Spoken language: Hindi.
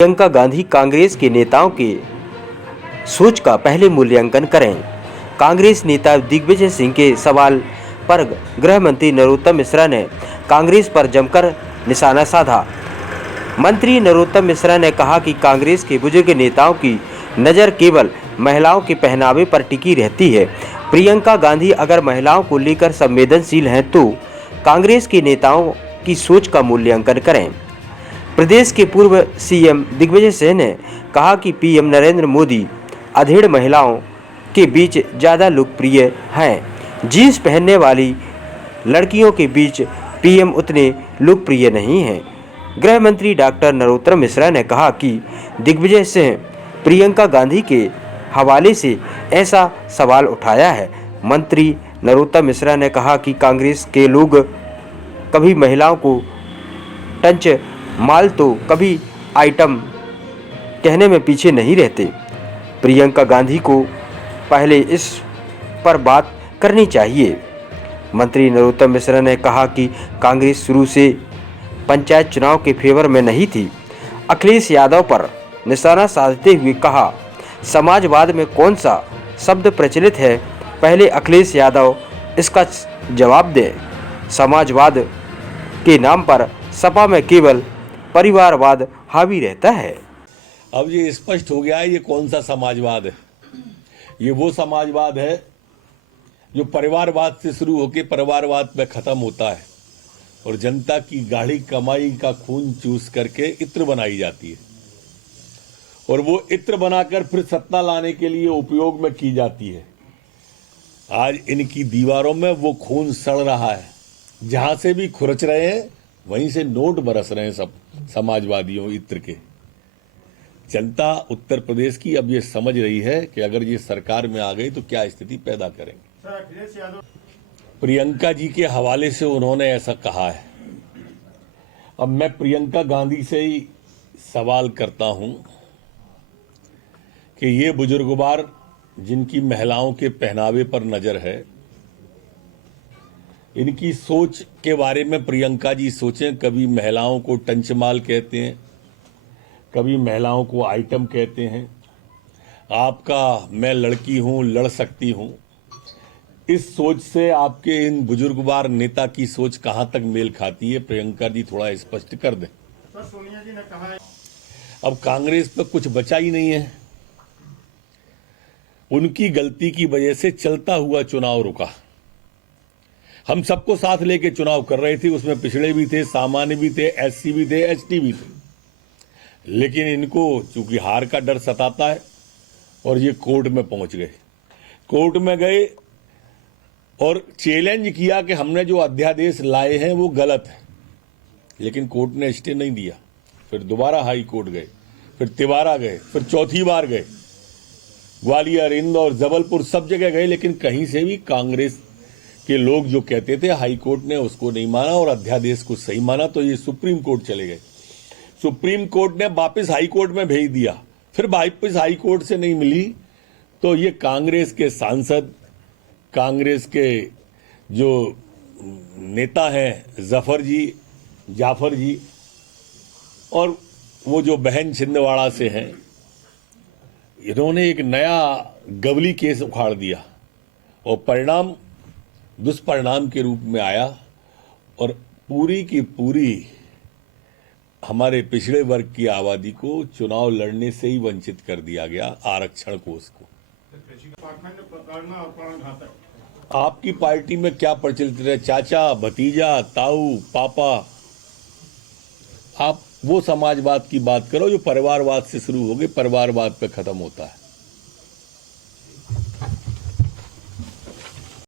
प्रियंका गांधी कांग्रेस के नेताओं के सोच का पहले मूल्यांकन करें। कांग्रेस नेता दिग्विजय सिंह के सवाल पर गृह मंत्री नरोत्तम मिश्रा ने कांग्रेस पर जमकर निशाना साधा। मंत्री नरोत्तम मिश्रा ने कहा कि कांग्रेस के बुजुर्ग नेताओं की नज़र केवल महिलाओं के पहनावे पर टिकी रहती है। प्रियंका गांधी अगर महिलाओं को लेकर संवेदनशील हैं तो कांग्रेस के नेताओं की सोच का मूल्यांकन करें। प्रदेश के पूर्व सीएम दिग्विजय सिंह ने कहा कि पीएम नरेंद्र मोदी अधेड़ महिलाओं के बीच ज़्यादा लोकप्रिय हैं। जीन्स पहनने वाली लड़कियों के बीच पीएम उतने लोकप्रिय नहीं हैं। गृह मंत्री डॉक्टर नरोत्तम मिश्रा ने कहा कि दिग्विजय सिंह प्रियंका गांधी के हवाले से ऐसा सवाल उठाया है। मंत्री नरोत्तम मिश्रा ने कहा कि कांग्रेस के लोग कभी महिलाओं को टंच माल तो कभी आइटम कहने में पीछे नहीं रहते। प्रियंका गांधी को पहले इस पर बात करनी चाहिए। मंत्री नरोत्तम मिश्रा ने कहा कि कांग्रेस शुरू से पंचायत चुनाव के फेवर में नहीं थी। अखिलेश यादव पर निशाना साधते हुए कहा, समाजवाद में कौन सा शब्द प्रचलित है, पहले अखिलेश यादव इसका जवाब दें। समाजवाद के नाम पर सपा में केवल परिवारवाद हावी रहता है। अब ये स्पष्ट हो गया है ये कौन सा समाजवाद है। ये वो समाजवाद है जो परिवारवाद से शुरू होकर परिवारवाद में खत्म होता है और जनता की गाढ़ी कमाई का खून चूस करके इत्र बनाई जाती है और वो इत्र बनाकर फिर सत्ता लाने के लिए उपयोग में की जाती है। आज इनकी दीवारों में वो खून सड़ रहा है। जहां से भी खुरच रहे हैं वहीं से नोट बरस रहे हैं सब समाजवादियों इत्र के। जनता उत्तर प्रदेश की अब ये समझ रही है कि अगर ये सरकार में आ गई तो क्या स्थिति पैदा करेंगे। प्रियंका जी के हवाले से उन्होंने ऐसा कहा है। अब मैं प्रियंका गांधी से ही सवाल करता हूं कि ये बुजुर्गवार जिनकी महिलाओं के पहनावे पर नजर है, इनकी सोच के बारे में प्रियंका जी सोचें। कभी महिलाओं को टंचमाल कहते हैं, कभी महिलाओं को आइटम कहते हैं। आपका मैं लड़की हूं, लड़ सकती हूं, इस सोच से आपके इन बुजुर्गवार नेता की सोच कहां तक मेल खाती है, प्रियंका जी थोड़ा स्पष्ट कर दें। सोनिया जी ने कहा है अब कांग्रेस पर कुछ बचा ही नहीं है। उनकी गलती की वजह से चलता हुआ चुनाव रुका। हम सबको साथ लेके चुनाव कर रहे थे, उसमें पिछड़े भी थे, सामान्य भी थे, एससी भी थे, एसटी भी थे। लेकिन इनको चूंकि हार का डर सताता है और ये कोर्ट में पहुंच गए। कोर्ट में गए और चैलेंज किया कि हमने जो अध्यादेश लाए हैं वो गलत है, लेकिन कोर्ट ने स्टे नहीं दिया। फिर दोबारा हाई कोर्ट गए, फिर तिवारा गए, फिर चौथी बार गए, ग्वालियर, इंदौर, जबलपुर सब जगह गए, लेकिन कहीं से भी कांग्रेस के लोग जो कहते थे हाई कोर्ट ने उसको नहीं माना और अध्यादेश को सही माना, तो ये सुप्रीम कोर्ट चले गए। सुप्रीम कोर्ट ने वापस हाई कोर्ट में भेज दिया, फिर वापस हाई कोर्ट से नहीं मिली तो ये कांग्रेस के सांसद, कांग्रेस के जो नेता हैं जाफर जी और वो जो बहन छिंदवाड़ा से हैं, इन्होंने एक नया गवली केस उखाड़ दिया और परिणाम दुष्परिणाम के रूप में आया और पूरी की पूरी हमारे पिछड़े वर्ग की आबादी को चुनाव लड़ने से ही वंचित कर दिया गया, आरक्षण कोष को। आपकी पार्टी में क्या प्रचलित है? चाचा, भतीजा, ताऊ, पापा। आप वो समाजवाद की बात करो जो परिवारवाद से शुरू हो गई, परिवारवाद पे खत्म होता है।